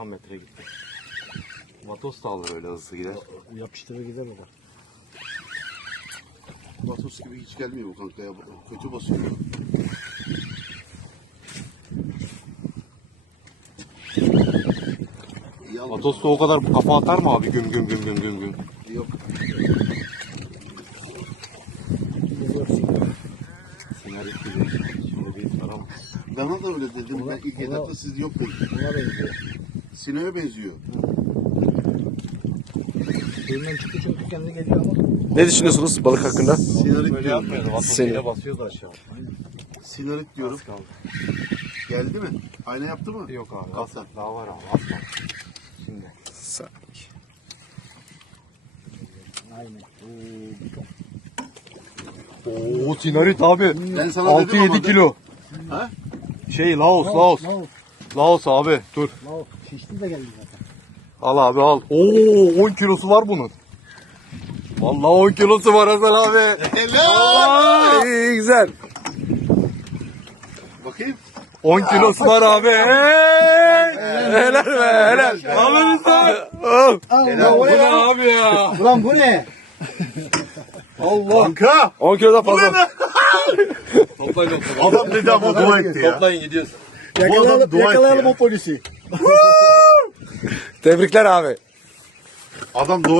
90 metre gitti. Vatos da alır öyle hızlı gider. Yapıştırır gider o da. Vatos gibi hiç gelmiyor bu kanka ya. Kötü basıyor. Vatos da o kadar kafa atar mı abi güm güm güm güm güm güm. Yok. Şimdi bir. Bana da öyle dedim. Ben ilk Ona- etapta siz yok dedim. Buna benziyor. Sineğe benziyor. Suyundan çıktı çünkü kendi geliyor ama. Ne düşünüyorsunuz balık hakkında? Sinarit Böyle diyorum. yapmıyordu. Seni- basıyordu aşağı. Sinarit diyorum. Az kaldı. Geldi mi? Ayna yaptı mı? Yok abi. Al az- sen. Daha var abi. Az kaldı. Şimdi. Aynen. Oo, bir ton. Oo sinarit abi. Ben sana dedim 6-7 ama. kilo. Ha? Şey Laos Laos. Laos. Laos abi dur. Laos. Şişti de geldi zaten. Al abi al. Oo 10 kilosu var bunun. Vallahi 10 kilosu var Hasan abi. Helal. İyi güzel. Bakayım. 10 kilosu var abi. Hey! Helal be helal. Alın sen. Allah Bu ne abi ya? Ulan bu ne? Allah. Kanka. 10 kilodan fazla. Toplayın toplayın. Adam dedi ama dua etti ya. Toplayın gidiyoruz. Yakalayalım, dua etti yakalayalım ya. o polisi. Tebrikler abi. Adam dua